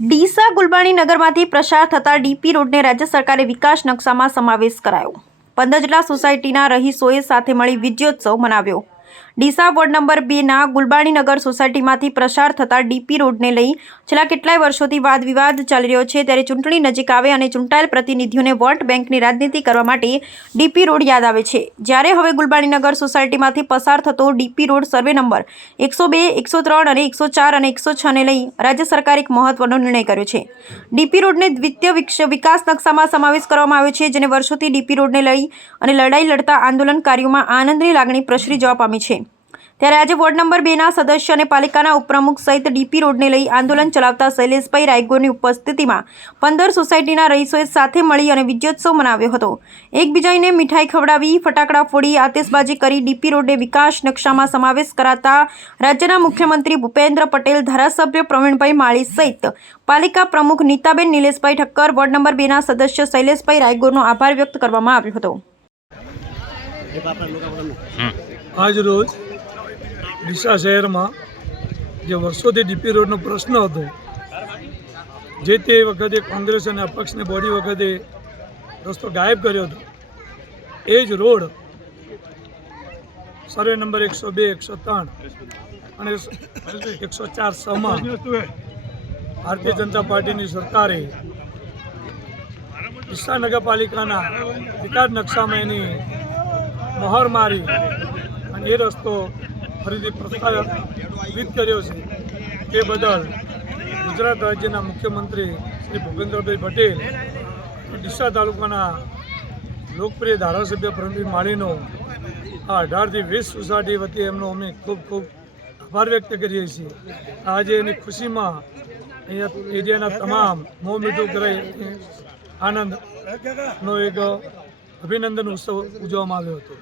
ડીસા ગુલબાણી નગરમાંથી પ્રસાર થતા ડીપી રોડને રાજ્ય સરકારે વિકાસ નકશામાં સમાવેશ કરાયો. પંદર જેટલા સોસાયટીના રહીશોએ સાથે મળી વિજયોત્સવ મનાવ્યો. ડીસા વોર્ડ નંબર બેના ગુલબાણીનગર સોસાયટીમાંથી પ્રસાર થતા ડીપી રોડને લઈ છેલ્લા કેટલાય વર્ષોથી વાદ વિવાદ ચાલી રહ્યો છે. ત્યારે ચૂંટણી નજીક આવે અને ચૂંટાયેલ પ્રતિનિધિઓને વોટ બેંકની રાજનીતિ કરવા માટે ડીપી રોડ યાદ આવે છે. જ્યારે હવે ગુલબાણીનગર સોસાયટીમાંથી પસાર થતો ડીપી રોડ સર્વે નંબર એકસો બે, એકસો ત્રણ અને એકસો ચાર અને એકસો છને લઈ રાજ્ય સરકારે એક મહત્વનો નિર્ણય કર્યો છે. ડીપી રોડને દ્વિતીય વિકસ- નકશામાં સમાવેશ કરવામાં આવ્યો છે, જેને વર્ષોથી ડીપી રોડને લઈ અને લડાઈ લડતા આંદોલનકારીઓમાં આનંદની લાગણી પ્રસરી જવા પામી છે. ત્યારે આજે વોર્ડ નંબર બેના સદસ્ય અને પાલિકાના ઉપપ્રમુખ સહિત ડીપી રોડને લઈ આંદોલન ચલાવતા શૈલેષભાઈ રાયગોરની ઉપસ્થિતિમાં પંદર સોસાયટીના રહીશોએ સાથે મળી અને વિજયોત્સવ મનાવ્યો હતો. એકબીજાને મીઠાઈ ખવડાવી, ફટાકડા ફોડી, આતશબાજી કરી ડીપી રોડને વિકાસ નકશામાં સમાવેશ કરાતા રાજ્યના મુખ્યમંત્રી ભૂપેન્દ્ર પટેલ, ધારાસભ્ય પ્રવીણભાઈ માળી સહિત પાલિકા પ્રમુખ નીતાબેન નિલેશભાઈ ઠક્કર, વોર્ડ નંબર બેના સદસ્ય શૈલેષભાઈ રાયગોરનો આભાર વ્યક્ત કરવામાં આવ્યો હતો. આજ રોજ ડીસા શહેરમાં જે વર્ષોથી ડીપી રોડનો પ્રશ્ન હતો, જે તે વખતે કોંગ્રેસ અને અપક્ષની બોડી વખતે રસ્તો ગાયબ કર્યો હતો. એ જ રોડ સર્વે નંબર એકસો બે, એકસો ત્રણ અને એકસો ચાર છમાં ભારતીય જનતા પાર્ટીની સરકારે ડીસા નગરપાલિકાના વિકાસ નકશામાં એની મહોર મારી અને એ રસ્તો ફરીથી પ્રસ્થાપિત કર્યો છે. તે બદલ ગુજરાત રાજ્યના મુખ્યમંત્રી શ્રી ભૂપેન્દ્રભાઈ પટેલ ડીસા તાલુકાના લોકપ્રિય ધારાસભ્ય પ્રવીણ માળીનો આ અઢારથી વીસ સોસાયટી વતી એમનો અમે ખૂબ ખૂબ આભાર વ્યક્ત કરીએ છીએ. આજે એની ખુશીમાં અહીંયા એરિયાના તમામ મોં મીઠું કરાઈ આનંદનો એક અભિનંદન ઉત્સવ ઉજવવામાં આવ્યો હતો.